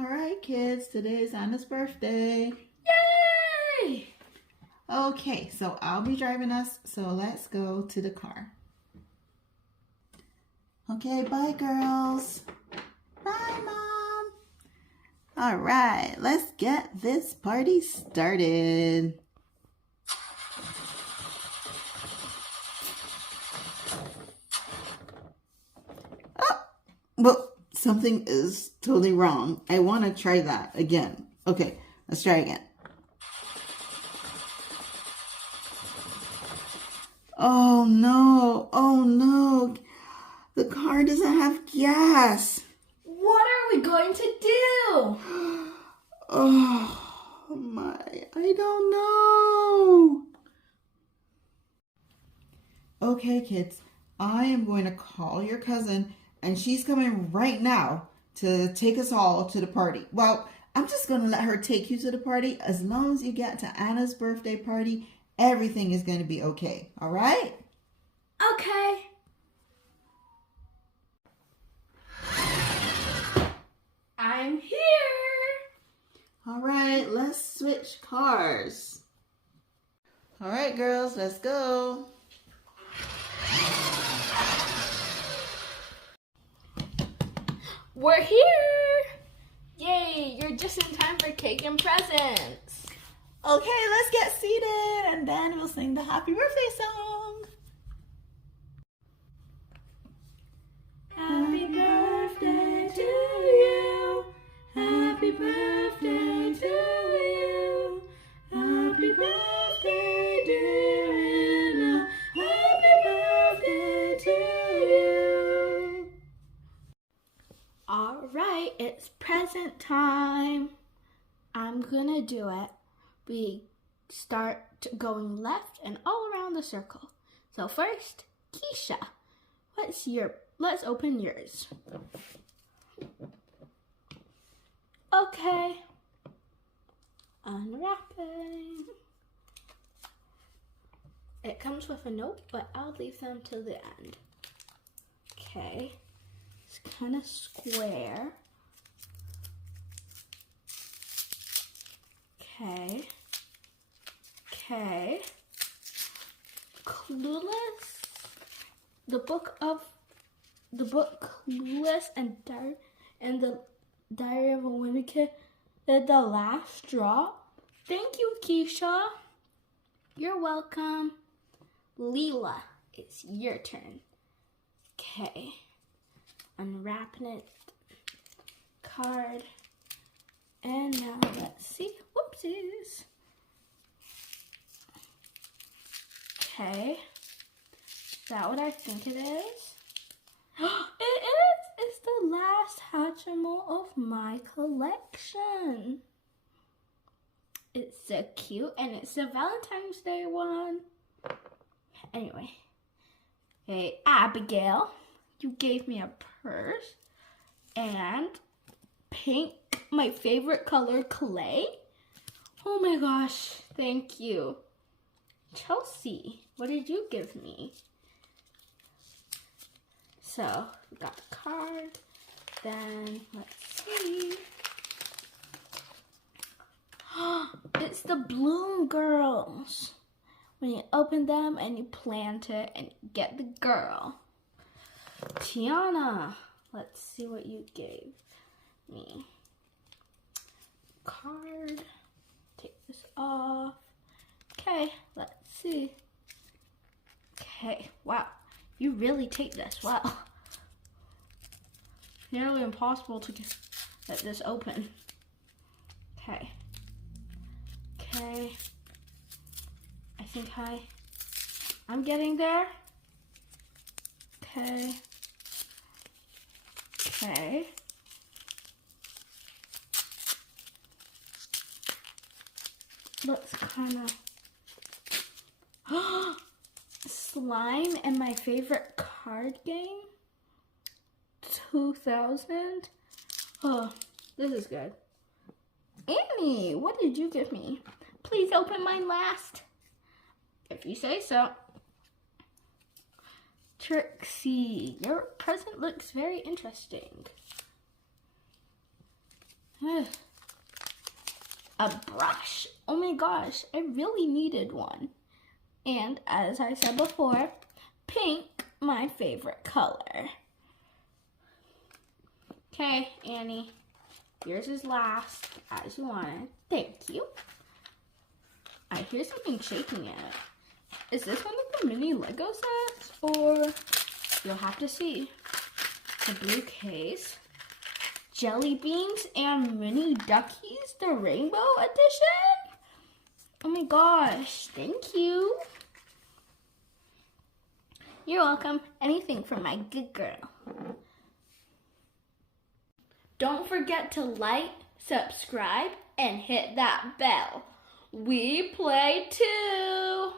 All right, kids, today is Anna's birthday. Yay! Okay, so I'll be driving us, so let's go to the car. Okay, bye, girls. Bye, Mom. All right, let's get this party started. Oh, well, something is totally wrong. I want to try that again. Okay, let's try again. Oh no, the car doesn't have gas. What are we going to do? Oh my, I don't know. Okay, kids, I am going to call your cousin, and she's coming right now to take us all to the party. Well, I'm just going to let her take you to the party. As long as you get to Anna's birthday party, everything is going to be okay. All right? Okay. I'm here. All right, let's switch cars. All right, girls, let's go. We're here. Yay, you're just in time for cake and presents. Okay, let's get seated and then we'll sing the happy birthday song. Happy birthday to you. Happy birthday to you. Happy birthday, dear Anna. Happy birthday to you. All right, it's present time. I'm gonna do it. We start going left and all around the circle. So first, Keisha, let's open yours. Okay. Unwrapping. It comes with a note, but I'll leave them till the end. Okay. It's kind of square. Okay. Okay. Clueless. The book Clueless and the Diary of a Wimpy Kid. The last straw. Thank you, Keisha. You're welcome. Leela, it's your turn. Okay. Unwrapping it. Card. And now let's see. Whoopsies. Okay. Is that what I think it is? It is! It's the last Hatchimal of my collection. It's so cute, and it's the Valentine's Day one. Anyway. Hey, Abigail, you gave me a purse and pink, my favorite color, clay. Oh my gosh, thank you. Chelsea, what did you give me? So, we got the card. Then, let's see. It's the Bloom Girls. When you open them and you plant it and you get the girl. Tiana, let's see what you gave me. Card. Take this off. Okay, let's see. Okay, wow. You really take this. Wow. Nearly impossible to get this open. Okay. Okay. I think I'm getting there. Okay. Okay. Let's kind of slime and my favorite card game. 2000. Oh, this is good. Annie, what did you give me? Please open mine last. If you say so. Trixie, your present looks very interesting. A brush. Oh my gosh, I really needed one. And as I said before, pink, my favorite color. Okay, Annie, yours is last, as you wanted. Thank you. I hear something shaking in it. Is this one of the mini Lego sets? Or you'll have to see. The blue case. Jelly beans and mini duckies, the rainbow edition. Oh my gosh, thank you. You're welcome. Anything from my good girl. Don't forget to like, subscribe, and hit that bell. We play too.